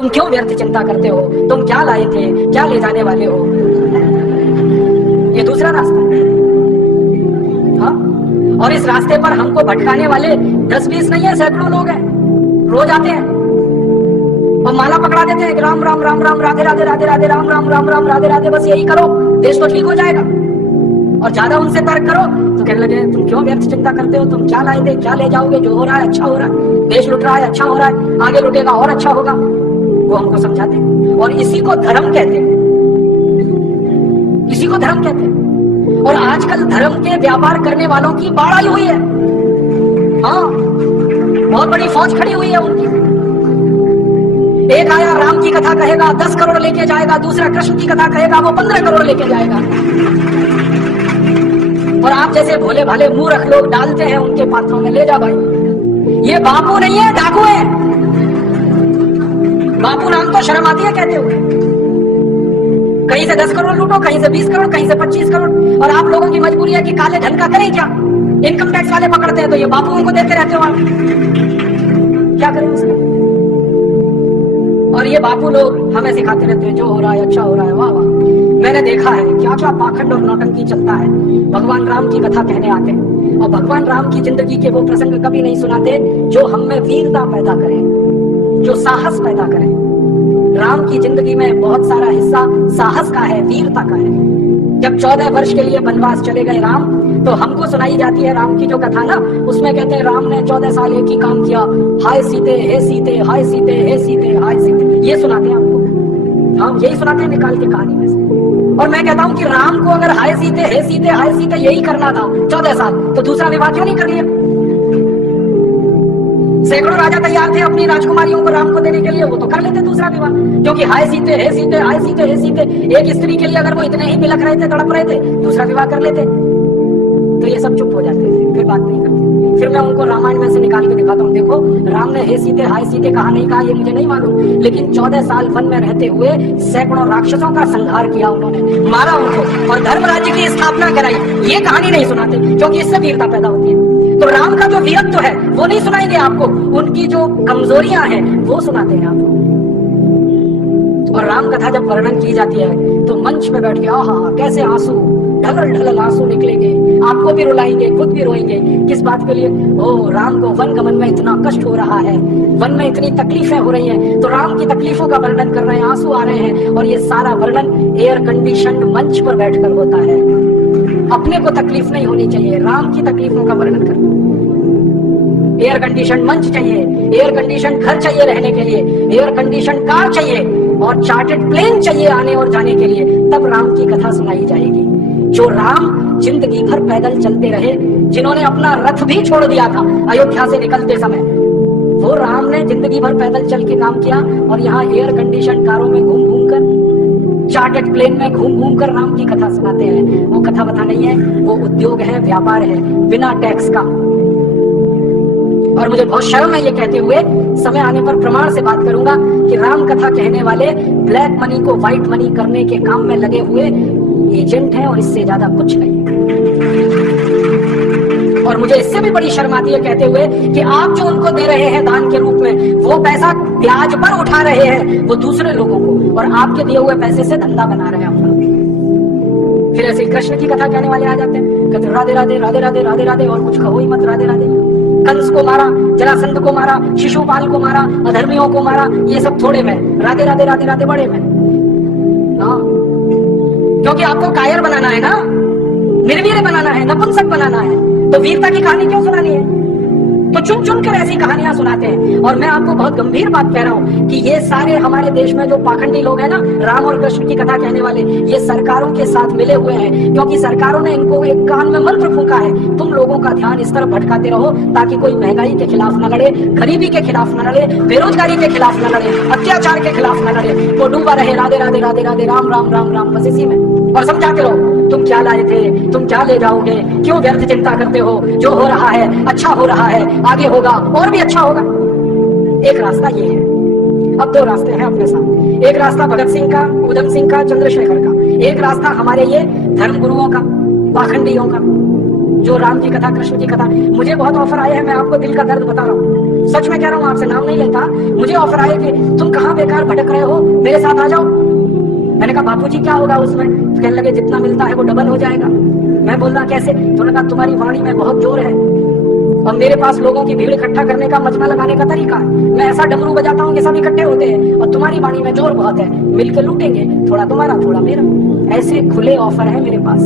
तुम क्यों व्यर्थ चिंता करते हो? तुम क्या लाए थे, क्या ले जाने वाले हो? ये दूसरा रास्ता है। हाँ, और इस रास्ते पर हमको भटकाने वाले 10-20 नहीं है, सैकड़ों लोग हैं। रोज आते हैं और माला पकड़ा देते हैं कि राम राम राम राम, राधे राधे राधे राधे, राम राम राम राम, राधे राधे, बस यही करो, देश तो ठीक हो जाएगा। और ज्यादा उनसे तर्क करो तो कहने लगे तुम क्यों व्यर्थ चिंता करते हो? तुम क्या लाए थे, क्या ले जाओगे? जो हो रहा है अच्छा हो रहा है, देश लुट रहा है अच्छा हो रहा है, आगे लुटेगा और अच्छा होगा। वो हमको समझाते हैं और इसी को धर्म कहते हैं, इसी को धर्म कहते हैं। और आजकल धर्म के व्यापार करने वालों की बाढ़ आई हुई है। हाँ, बहुत बड़ी फौज खड़ी हुई है उनकी। एक आया राम की कथा कहेगा 10 करोड़ लेके जाएगा, दूसरा कृष्ण की कथा कहेगा वो 15 करोड़ लेके जाएगा। और आप जैसे भोले भाले मूर्ख लोग डालते हैं उनके पात्रों में, ले जा भाई, ये बापू नहीं है, डाकू है। बापू नाम तो शर्म आती है कहते हुए। कहीं से 10 करोड़ लूटो, कहीं से 20 करोड़, कहीं से 25 करोड़। और आप लोगों की मजबूरी है कि काले धन का करें क्या? इनकम टैक्स वाले पकड़ते हैं तो ये बापुओं को देते रहते हो आप, क्या करें उसका? और ये बापू लोग हमें सिखाते रहते हैं जो हो रहा है अच्छा हो रहा है, वाह वाह। मैंने देखा है क्या क्या पाखंड और नौटंकी चलता है। भगवान राम की कथा कहने आते हैं और भगवान राम की जिंदगी के वो प्रसंग कभी नहीं सुनाते जो हम में वीरता पैदा करे, जो साहस पैदा करे। राम की जिंदगी में बहुत सारा हिस्सा साहस का है, वीरता का है। जब 14 वर्ष के लिए वनवास चले गए राम, तो हमको सुनाई जाती है राम की जो कथा ना, उसमें कहते हैं राम ने 14 साल एक ही काम किया, हाय सीते हे सीते, हाय सीते हे सीते, हाय सीते, ये सुनाते हैं हमको। हम यही सुनाते हैं निकाल के कहानी में से। और मैं कहता हूं कि राम को अगर हाय सीते हे सीते हाय सीते यही करना था 14 साल, तो दूसरा विवाह क्यों नहीं कर लिया? सैकड़ों राजा तैयार थे अपनी राजकुमारियों को राम को देने के लिए, वो तो कर लेते दूसरा विवाह। क्योंकि हाय सीते हे सीते, हाय सीते हे सीते, एक स्त्री के लिए अगर वो इतने ही बिलख रहे थे, तड़प रहे थे, दूसरा विवाह कर लेते। तो ये सब चुप हो जाते थे, फिर बात नहीं करते। फिर मैं उनको रामायण में से निकाल के दिखाता हूँ, देखो राम ने हे सीते हाय सीते कहा नहीं कहा ये मुझे नहीं मालूम, लेकिन 14 साल वन में रहते हुए सैकड़ों राक्षसों का संहार किया उन्होंने, मारा उनको और धर्म राज्य की स्थापना कराई। ये कहानी नहीं सुनाते क्योंकि इससे वीरता पैदा होती है। तो राम का जो वीरत्व है वो नहीं सुनाएंगे आपको, उनकी जो कमजोरियां हैं वो सुनाते हैं आपको। और राम कथा जब वर्णन की जाती है तो मंच पे बैठ के आहा कैसे आंसू ढलल ढलल आंसू निकलेंगे, आपको भी रुलाएंगे, खुद भी रोएंगे। किस बात के लिए? ओ राम को वन गमन में इतना कष्ट हो रहा है, वन में इतनी तकलीफें हो रही हैं, तो राम की तकलीफों का वर्णन कर रहे हैं, आंसू आ रहे हैं। और ये सारा वर्णन एयर कंडीशनड मंच पर बैठकर होता है। अपने को तकलीफ नहीं होनी चाहिए, राम की तकलीफों का वर्णन कर। एयर कंडीशन मंच चाहिए, एयर कंडीशन घर चाहिए रहने के लिए, एयर कंडीशन कार चाहिए और चार्टर्ड प्लेन चाहिए आने और जाने के लिए, तब राम की कथा सुनाई जाएगी। जो राम जिंदगी भर पैदल चलते रहे, जिन्होंने अपना रथ भी छोड़ दिया था अयोध्या से निकलते समय, वो राम ने जिंदगी भर पैदल चल के काम किया और यहाँ एयर कंडीशन कारों में घूम घूम कर, चार्टर्ड प्लेन में घूम घूम कर राम की कथा सुनाते हैं। वो कथा बता नहीं है, वो उद्योग है, व्यापार है, बिना टैक्स का। और मुझे बहुत शर्म है ये कहते हुए, समय आने पर प्रमाण से बात करूंगा कि राम कथा कहने वाले ब्लैक मनी को व्हाइट मनी करने के काम में लगे हुए एजेंट हैं और इससे ज्यादा कुछ नहीं। और मुझे इससे भी बड़ी शर्म आती है कहते हुए कि आप जो उनको दे रहे हैं दान के रूप में, वो पैसा ब्याज पर उठा रहे हैं वो दूसरे लोगों को, और आपके दिए हुए पैसे से धंधा बना रहे हैं अपना। फिर ऐसे कृष्ण की कथा कहने वाले आ जाते हैं, कहते राधे राधे राधे राधे राधे राधे, और कुछ कहो ही मत, राधे राधे। कंस को मारा, जरासंध को मारा, शिशुपाल को मारा, अधर्मियों को मारा, ये सब थोड़े में, राधे राधे राधे राधे बड़े में। हाँ, क्योंकि आपको कायर बनाना है ना, निर्वीर्य बनाना है, नपुंसक बनाना है, तो वीरता की कहानी क्यों सुनानी है? तो चुन चुन कर ऐसी कहानियां सुनाते हैं। और मैं आपको बहुत गंभीर बात कह रहा हूं कि ये सारे हमारे देश में जो पाखंडी लोग हैं ना, राम और कृष्ण की कथा कहने वाले, ये सरकारों के साथ मिले हुए हैं, क्योंकि सरकारों ने इनको एक कान में मंत्र फूंका है, तुम लोगों का ध्यान इस तरफ भटकाते रहो ताकि कोई महंगाई के खिलाफ न लड़े, गरीबी के खिलाफ न लड़े, बेरोजगारी के खिलाफ न लड़े, अत्याचार के खिलाफ न लड़े, तो डूबा रहे राधे राधे राधे राधे, राम राम राम राम, बस इसी में। और समझाते रहो तुम क्या लाए थे, तुम क्या ले जाओगे, क्यों व्यर्थ चिंता करते हो, जो हो रहा है अच्छा हो रहा है, आगे होगा और भी अच्छा होगा। एक रास्ता ये है। अब दो रास्ते हैं अपने सामने, एक रास्ता भगत सिंह का, उधम सिंह का, चंद्रशेखर का, एक रास्ता हमारे ये धर्म गुरुओं का, पाखंडियों का। जो राम की कथा, कृष्ण की कथा, मुझे बहुत ऑफर आए हैं, मैं आपको दिल का दर्द बता रहा हूँ, सच में कह रहा हूँ, आपसे नाम नहीं लेता। मुझे ऑफर आए कि तुम कहाँ बेकार भटक रहे हो, मेरे साथ आ जाओ। मैंने कहा बापूजी क्या होगा उसमें? तो कहने लगे जितना मिलता है वो डबल हो जाएगा। मैं बोला कैसे? तो उन्होंने कहा तुम्हारी वाणी में बहुत जोर है और मेरे पास लोगों की भीड़ इकट्ठा करने का, मजमा लगाने का तरीका है। मैं ऐसा डमरू बजाता हूँ कि सब इकट्ठे होते हैं, और तुम्हारी वाणी में जोर बहुत है, मिलके लूटेंगे, थोड़ा तुम्हारा थोड़ा मेरा। ऐसे खुले ऑफर है मेरे पास।